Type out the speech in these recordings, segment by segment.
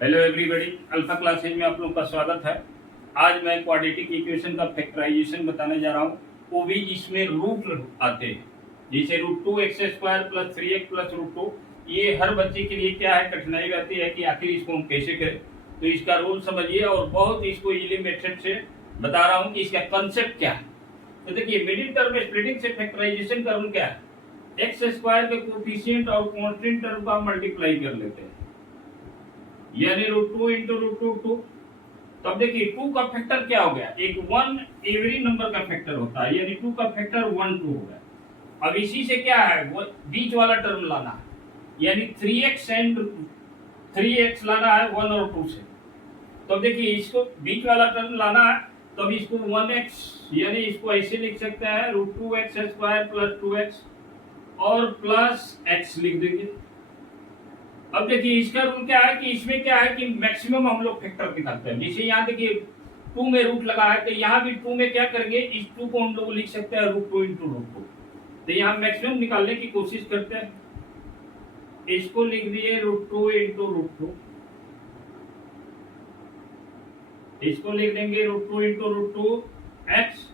Hello everybody, alpha classes में आप लोग का स्वागत है। आज मैं क्वाड्रेटिक इक्वेशन का फैक्टराइजेशन बताने जा रहा हूँ। वो भी जिसमें रूट आते हैं, जैसे √2x² + 3x + √2। ये हर बच्चे के लिए क्या है, कठिनाई रहती है कि आखिर इसको हम कैसे करें। तो इसका रूल समझिए और बहुत इसको इजी मेथड से बता रहा हूँ कि इसका कंसेप्ट क्या है। तो देखिए, मिडिल टर्म स्प्लिटिंग से फैक्टराइजेशन का रूल क्या है, x² के कोफिशिएंट और कांस्टेंट टर्म का मल्टीप्लाई कर लेते हैं, यानी √2 × √2 2। तब देखिए 2 का फैक्टर क्या हो गया, एक 1 एवरी नंबर का फैक्टर होता है, यानी 2 का फैक्टर 1 2 हो गया। अब इसी से क्या है, वो बीच वाला टर्म लाना है, यानी 3x एंड 3x लाना है 1 और 2 से। तो देखिए इसको बीच वाला टर्म लाना है, तब इसको 1x, यानी इसको ऐसे लिख सकते हैं √2x² + 2x और प्लस x लिख देंगे। अब देखिए इसका रूल क्या है कि इसमें क्या है कि मैक्सिमम हम लोग फैक्टर निकालते हैं। जैसे यहाँ देखिए 2 में रूट लगा है, तो यहाँ भी 2 में क्या करेंगे, इस 2 को हम लोग लिख सकते हैं √2 × √2। तो यहाँ मैक्सिमम निकालने की कोशिश करते हैं, इसको लिख दिए √2 × √2, इसको लिख देंगे √2 × √2 x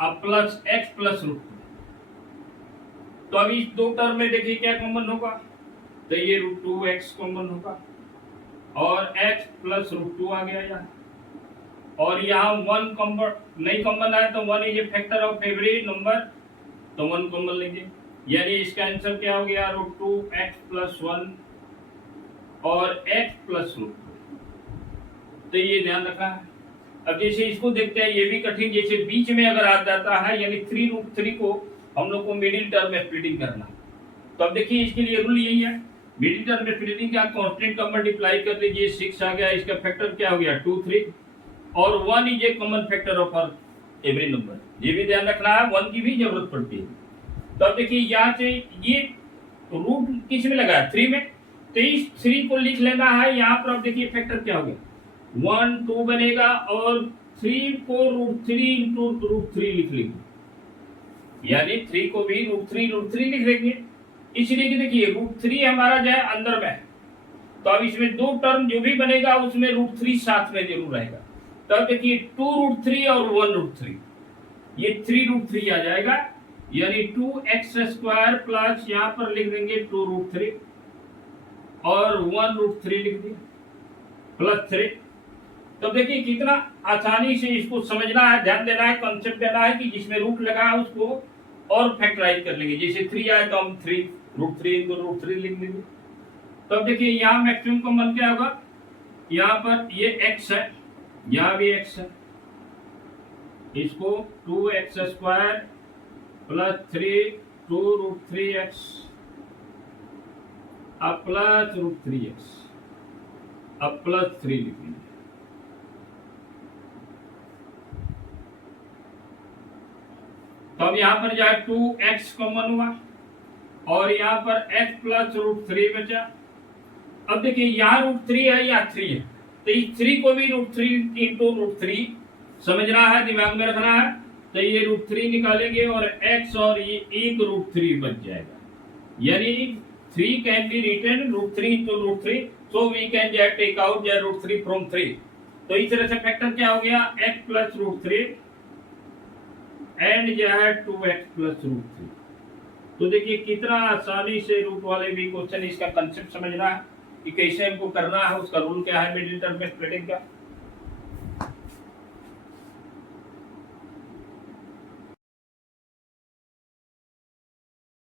अब प्लस x + √2। तो अब इस दो टर्म में देखिए क्या कॉमन होगा, तो ये √2x कॉमन होगा और x + √2 आ गया यहाँ, और यहाँ 1 कॉमन नहीं कॉमन है, तो 1 is a factor of every number, तो 1 कॉमन लेंगे, यानी इसका आंसर क्या हो गया √2x + 1 और x + √2। तो ये ध्यान रखना है। अब जैसे इसको देखते हैं, ये भी कठिन, जैसे बीच में अगर आ जाता है, यानी 3√3 को हम लोग को मिडिल टर्म में स्प्लिटिंग करना। तो अब देखिए इसके लिए रूल यही है, मिडिल टर्म में स्प्लिटिंग का कांस्टेंट का मल्टीप्लाई कर लीजिए, 6 आ गया, इसका फैक्टर क्या हो गया 2 3, और 1 is a common factor of every number. ये भी ध्यान रखना है, 1 की भी जरूरत पड़ती है। तो अब देखिए यहाँ से ये रूट किस में लगा है 3 में, तो इस 3 को लिख लेना है यहाँ पर। अब देखिए फैक्टर क्या हो गया 1 2 बनेगा, और 3 को √3 × √3 लिख लेंगे, यानी 3 को भी √3 लिख देंगे, इसलिए कि देखिए √3 हमारा जो है अंदर में है, तो अब इसमें दो टर्म जो भी बनेगा उसमें √3 साथ में जरूर रहेगा। तो अब देखिए 2√3 और 1√3, ये 3√3 आ जाएगा, यानी 2x² प्लस यहाँ पर लिख देंगे 2√3 और 1√3 लिख दिए प्लस 3। तो देखिए कितना आसानी से इसको समझना है, ध्यान देना है, कॉन्सेप्ट देना है कि जिसमें रूट लगा है उसको और फैक्टराइज कर लेंगे। जैसे 3 आए तो हम 3 √3 × √3 लिख देंगे। तो अब देखिए यहाँ मैक्सिमम कॉमन क्या होगा, यहाँ पर ये x है, यहाँ भी x है, इसको 2x² + 3 2√3x अब प्लस √3x अब प्लस 3 लिख देंगे। तो अब यहाँ पर जाए 2x कॉमन हुआ और यहाँ पर x + √3 बचा। अब देखिए यहाँ √3 है, यहाँ 3 है, तो इस 3 को भी √3 × √3 समझना है, दिमाग में रखना है। तो ये √3 निकालेंगे और x और ये एक √3 बच जाएगा, यानी 3 can be written √3 × √3, so we can just take out √3 from 3। तो इस तरह से फैक्टर क्या हो गया x + √3 एंड जो है 2x + √3। तो देखिए कितना आसानी से रूट वाले भी क्वेश्चन, इसका कंसेप्ट समझना है कि कैसे हमको करना है, उसका रूल क्या है मिडिल टर्म में स्प्लिटिंग का।